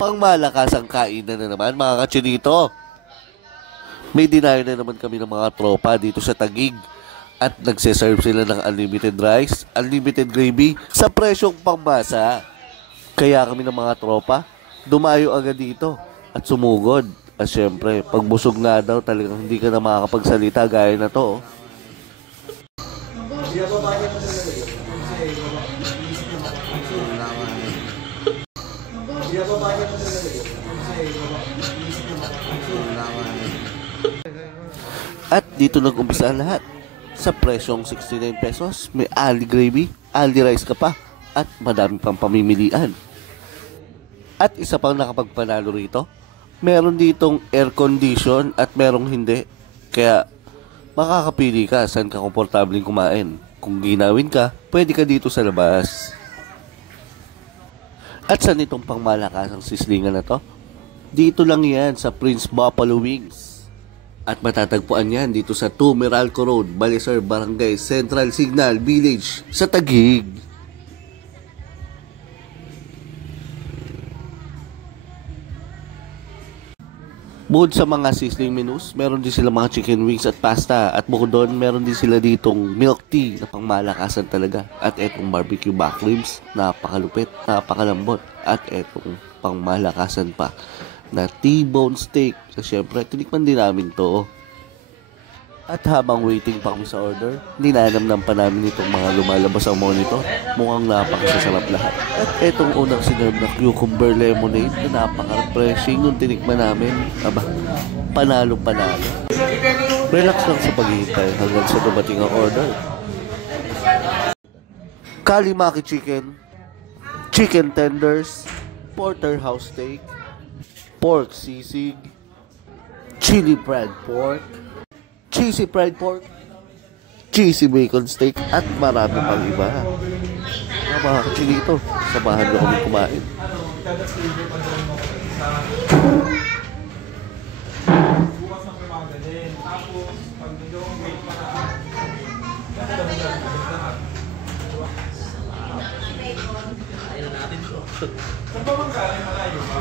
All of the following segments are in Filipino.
Pangmalakasang kainan na naman mga kachinito. May dinayo na naman kami ng mga tropa dito sa Taguig at nagseserve sila ng unlimited rice, unlimited gravy sa presyong pangmasa. Kaya kami ng mga tropa dumayo agad dito at sumugod. At syempre, pag busog na daw talagang hindi ka na makakapagsalita gaya na to. At dito nag-umpisa ang lahat. Sa presyong 69 pesos, may ali gravy, ali rice ka pa, at madami pang pamimilian. At isa pang nakapagpanalo rito, meron ditong air condition at merong hindi. Kaya makakapili ka saan ka komportabling kumain. Kung ginawin ka, pwede ka dito sa labas. At saan itong pangmalakasang sislingan na to? Dito lang yan sa Prince Buffalo Wings. At matatagpuan yan dito sa 2 Meralco Road, Balisar, Barangay Central Signal Village sa Taguig. Bukod sa mga sizzling menus, meron din sila mga chicken wings at pasta. At bukod doon, meron din sila ditong milk tea na pangmalakasan talaga. At etong barbecue back ribs, napakalupit, napakalambot. At etong pangmalakasan pa na T-bone steak. So syempre, tinikman din namin to. At habang waiting pa kami sa order, ninanamnam pa namin itong mga lumalabas ang monitor. Mukhang napakasasarap lahat. At etong unang sinerve na cucumber lemonade na napaka-refreshing nung tinikman namin. Aba, panalo-panalo. Relax lang sa paghihintay hanggang sa dumating ang order. Kalimaki chicken, chicken tenders, porterhouse steak, pork sisig, chili fried pork, cheesy fried pork, cheesy bacon steak, at marami pang iba. Mga kachinito, samahan nyo kami kumain. Saan ba magkaling malayo ba?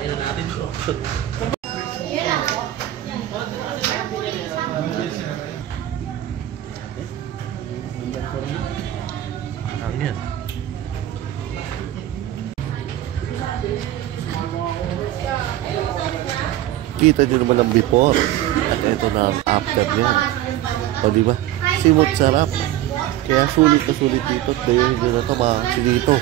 Ayun natin ito. Ayan. Kita nyo naman ang before at ito na ang after niya. O diba? Simot sarap. Kaya sulit na sulit dito at dahil nyo na ito mga kachinito.